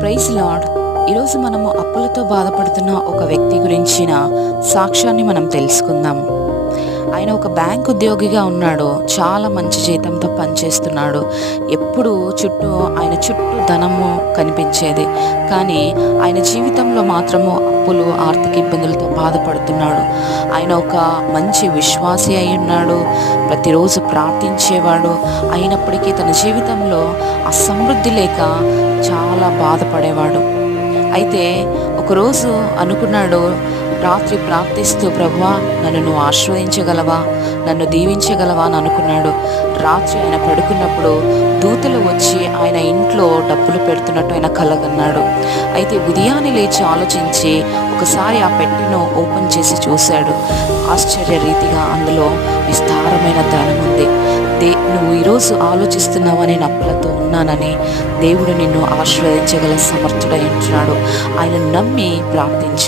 Praise lord. ఈరోజు మనము అప్పులతో బాధపడుతున్న ఒక వ్యక్తి గురించిన సాక్ష్యాన్ని మనం తెలుసుకుందాం. ఆయన ఒక బ్యాంక్ ఉద్యోగిగా ఉన్నాడు. చాలా మంచి జీతంతో పనిచేస్తున్నాడు. ఎప్పుడూ ఆయన చుట్టూ ధనము కనిపించేది. కానీ ఆయన జీవితంలో మాత్రము అప్పులు, ఆర్థిక ఇబ్బందులతో బాధపడుతున్నాడు. ఆయన ఒక మంచి విశ్వాసి అయి ఉన్నాడు. ప్రతిరోజు ప్రార్థించేవాడు. అయినప్పటికీ తన జీవితంలో అసమృద్ధి లేక చాలా బాధపడేవాడు. అయితే ఒకరోజు అనుకున్నాడు, రాత్రి ప్రార్థిస్తూ, ప్రభువా నన్ను నువ్వు ఆశీర్వదించగలవా, నన్ను దీవించగలవా అని అనుకున్నాడు. రాత్రి ఆయన పడుకున్నప్పుడు దూతలు వచ్చి ఆయన ఇంట్లో డబ్బులు పెడుతున్నట్టు ఆయన కలగన్నాడు. అయితే ఉదయాన్నే లేచి ఆలోచించి ఒకసారి ఆ పెట్టెను ఓపెన్ చేసి చూశాడు. ఆశ్చర్య రీతిగా అందులో విస్తారమైన ధనం ఉంది. నువ్వు ఈరోజు ఆలోచిస్తున్నావా, నేను అప్పులతో ఉన్నానని? దేవుడు నిన్ను ఆశీర్వదించగల సమర్థుడై ఉంటున్నాడు. ఆయన నమ్మి ప్రార్థించు.